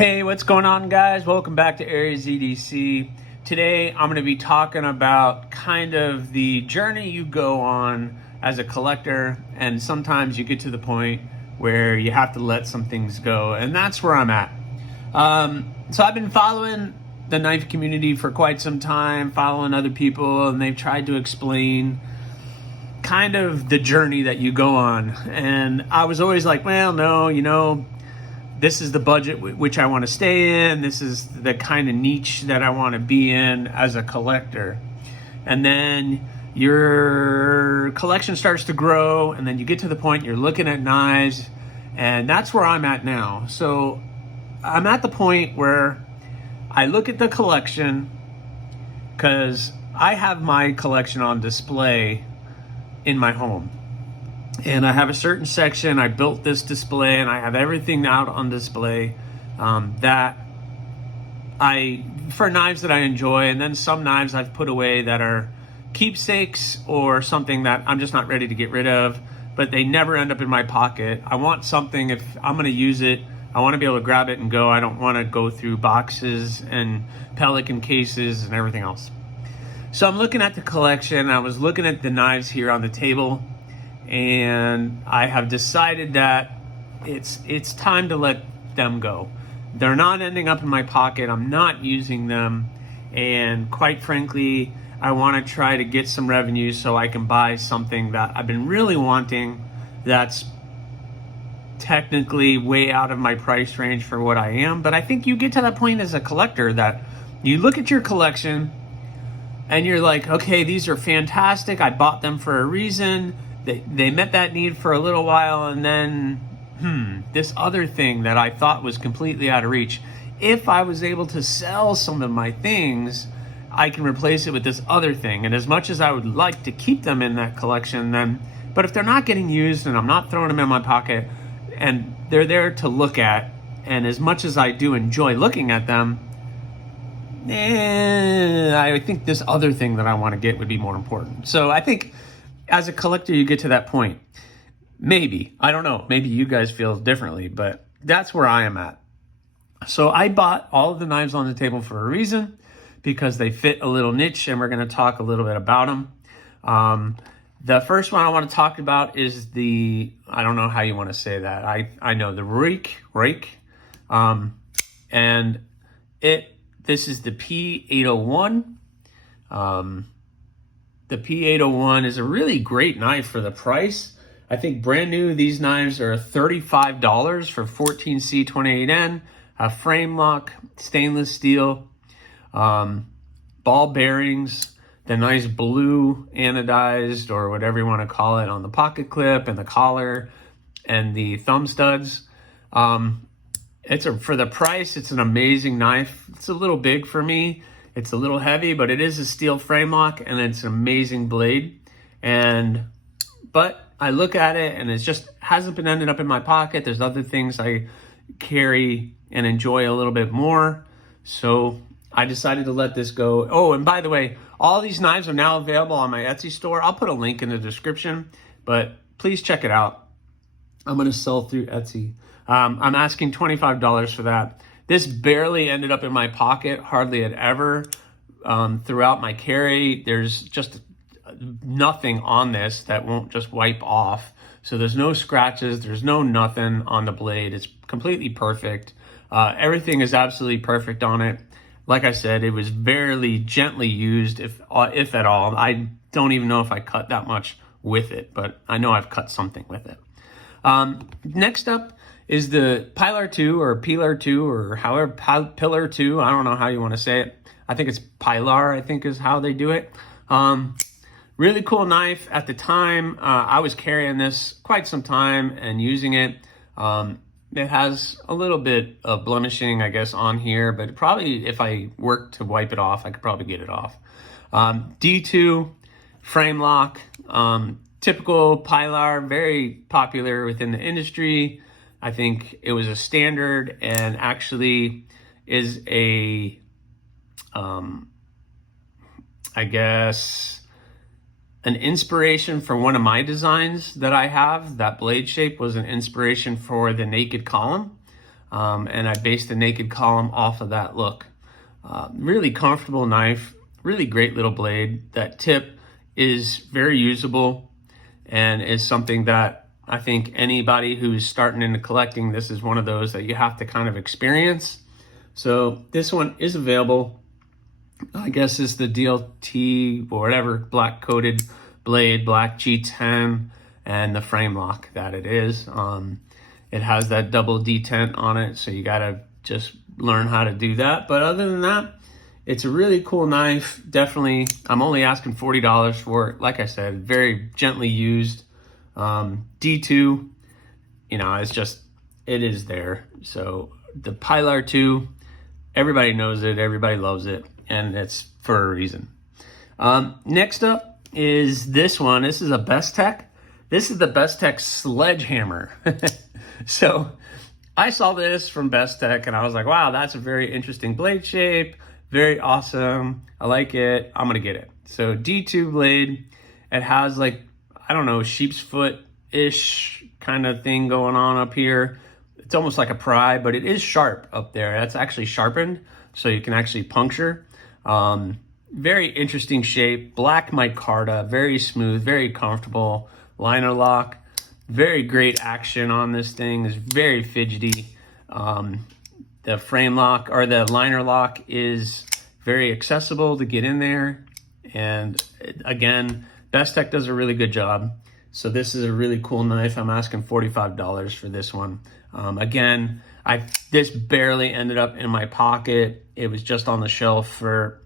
Hey, what's going on, guys? Welcome back to Aries EDC. Today, I'm going to be talking about kind of the journey you go on as a collector, and sometimes you get to the point where you have to let some things go, and that's where I'm at. So I've been following the knife community for quite some time, following other people, and they've tried to explain kind of the journey that you go on. And I was always like, well, no, this is the budget which I want to stay in. This is the kind of niche that I want to be in as a collector. And then your collection starts to grow, and then you get to the point you're looking at knives, and that's where I'm at now. So I'm at the point where I look at the collection because I have my collection on display in my home. And I have a certain section, I built this display, and I have everything out on display that for knives that I enjoy, and then some knives I've put away that are keepsakes or something that I'm just not ready to get rid of, but they never end up in my pocket. I want something, if I'm gonna use it, I wanna be able to grab it and go. I don't wanna go through boxes and Pelican cases and everything else. So I'm looking at the collection, I was looking at the knives here on the table, and I have decided that it's time to let them go. They're not ending up in my pocket. I'm not using them, and quite frankly, I want to try to get some revenue so I can buy something that I've been really wanting that's technically way out of my price range for what I am. But I think you get to that point as a collector that you look at your collection and you're like, okay, these are fantastic. I bought them for a reason. They met that need for a little while, and then this other thing that I thought was completely out of reach, if I was able to sell some of my things, I can replace it with this other thing. And as much as I would like to keep them in that collection, but if they're not getting used and I'm not throwing them in my pocket and they're there to look at, and as much as I do enjoy looking at them, I think this other thing that I want to get would be more important. So I think as a collector, you get to that point. Maybe, I don't know, maybe you guys feel differently, but that's where I am at. So I bought all of the knives on the table for a reason, because they fit a little niche, and we're going to talk a little bit about them. The first one I want to talk about is I don't know how you want to say that. I know the Rake, and this is the P801. The P801 is a really great knife for the price. I think brand new, these knives are $35 for 14C28N, a frame lock, stainless steel, ball bearings, the nice blue anodized, or whatever you want to call it, on the pocket clip and the collar and the thumb studs. For the price, it's an amazing knife. It's a little big for me. It's a little heavy, but it is a steel frame lock, and it's an amazing blade. But I look at it, and it just hasn't been ending up in my pocket. There's other things I carry and enjoy a little bit more. So I decided to let this go. Oh, and by the way, all these knives are now available on my Etsy store. I'll put a link in the description, but please check it out. I'm going to sell through Etsy. I'm asking $25 for that. This barely ended up in my pocket, hardly had ever. Throughout my carry, there's just nothing on this that won't just wipe off. So there's no scratches, there's no nothing on the blade. It's completely perfect. Everything is absolutely perfect on it. Like I said, it was very gently used, if at all. I don't even know if I cut that much with it, but I know I've cut something with it. Next up is the Pilar 2 or Pilar 2 or however, Pillar 2. I don't know how you want to say it. I think it's Pilar, I think is how they do it. Really cool knife. At the time, I was carrying this quite some time and using it. It has a little bit of blemishing, I guess, on here, but probably if I work to wipe it off, I could probably get it off. D2 frame lock, typical Pilar, very popular within the industry. I think it was a standard, and actually is I guess, an inspiration for one of my designs that I have. That blade shape was an inspiration for the Naked Column. and I based the naked column off of that look. Really comfortable knife, really great little blade. That tip is very usable and is something that I think anybody who's starting into collecting, this is one of those that you have to kind of experience. So this one is available. I guess is the DLT or whatever black coated blade, black G10, and the frame lock that it is. It has that double detent on it, so you gotta just learn how to do that. But other than that, it's a really cool knife. Definitely, I'm only asking $40 for it. Like I said, very gently used. D2, you know, it's just, it is there. So the Pilar 2, everybody knows it, everybody loves it, and it's for a reason. Next up is this one. This is a Bestech. This is the Bestech Sledgehammer. So I saw this from Bestech and I was like, wow, that's a very interesting blade shape. Very awesome. I like it. I'm gonna get it. So D2 blade. It has like, I don't know, sheep's foot-ish kind of thing going on up here. It's almost like a pry, but it is sharp up there. That's actually sharpened, so you can actually puncture. Very interesting shape. Black micarta, very smooth, very comfortable. Liner lock. Very great action on this thing. It's very fidgety. The frame lock or the liner lock is very accessible to get in there. And again, Bestech does a really good job. So this is a really cool knife. I'm asking $45 for this one. Again, this barely ended up in my pocket. It was just on the shelf for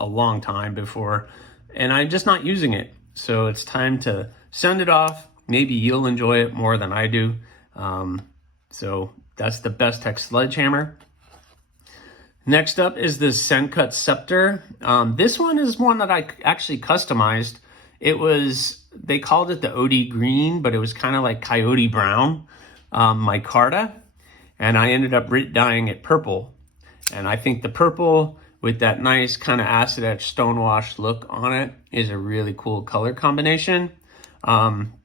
a long time before, and I'm just not using it. So it's time to send it off. Maybe you'll enjoy it more than I do. So that's the Bestech Sledgehammer. Next up is the Sencut Scepter. This one is one that I actually customized. They called it the OD Green, but it was kind of like Coyote Brown, micarta. And I ended up dyeing it purple. And I think the purple with that nice kind of acid etched stonewash look on it is a really cool color combination.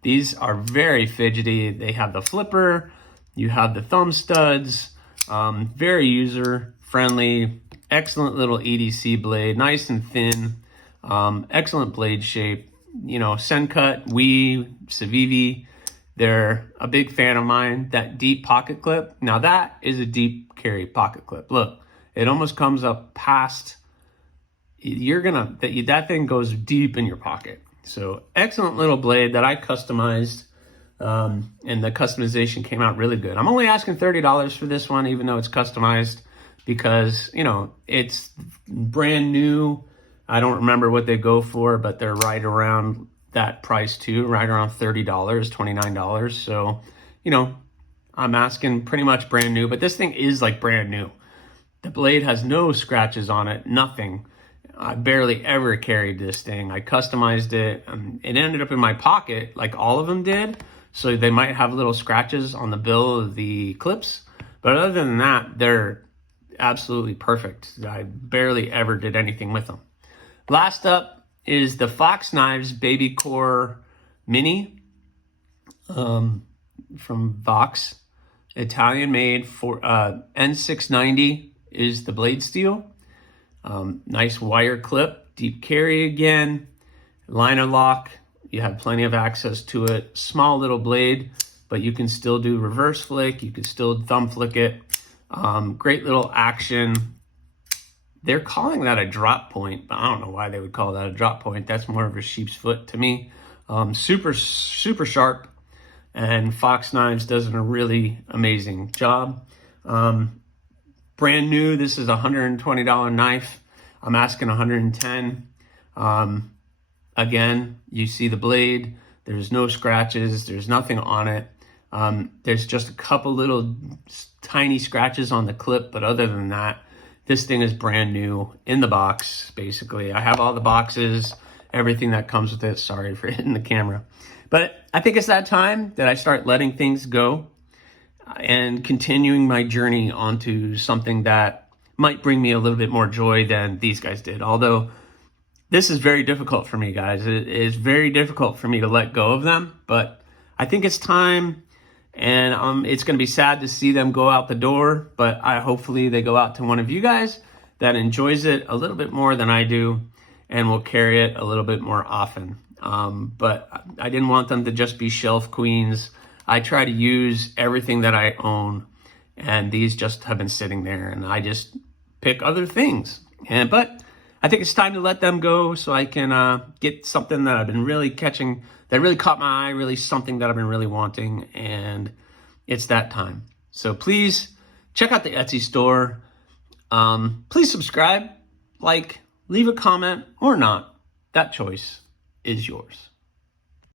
These are very fidgety. They have the flipper, you have the thumb studs, very user friendly, excellent little EDC blade, nice and thin, excellent blade shape. You know, Sencut, Civivi, they're a big fan of mine. That deep pocket clip, now that is a deep carry pocket clip. Look, it almost comes up past, that thing goes deep in your pocket. So excellent little blade that I customized, and the customization came out really good. I'm only asking $30 for this one, even though it's customized, because, you know, it's brand new. I don't remember what they go for, but they're right around that price too, right around $30, $29. So, you know, I'm asking pretty much brand new, but this thing is like brand new. The blade has no scratches on it, nothing. I barely ever carried this thing. I customized it. It ended up in my pocket like all of them did. So they might have little scratches on the bill of the clips. But other than that, they're absolutely perfect. I barely ever did anything with them. Last up is the Fox Knives Baby Core Mini from Vox. Italian made for N690 is the blade steel. Nice wire clip, deep carry again, liner lock. You have plenty of access to it. Small little blade, but you can still do reverse flick. You can still thumb flick it. Great little action. They're calling that a drop point, but I don't know why they would call that a drop point. That's more of a sheep's foot to me. Super sharp, and Fox Knives does a really amazing job. Brand new, this is a $120 knife. I'm asking $110. Again, you see the blade. There's no scratches. There's nothing on it. There's just a couple little tiny scratches on the clip, but other than that, this thing is brand new in the box, basically. I have all the boxes, everything that comes with it. Sorry for hitting the camera. But I think it's that time that I start letting things go and continuing my journey onto something that might bring me a little bit more joy than these guys did. Although this is very difficult for me, guys. It is very difficult for me to let go of them, but I think it's time. And it's going to be sad to see them go out the door, but hopefully they go out to one of you guys that enjoys it a little bit more than I do and will carry it a little bit more often. But I didn't want them to just be shelf queens. I try to use everything that I own, and these just have been sitting there, and I just pick other things. But I think it's time to let them go so I can get something that I've been really catching, that really caught my eye, really something that I've been really wanting, and it's that time. So please check out the Etsy store. Please subscribe, like, leave a comment, or not. That choice is yours.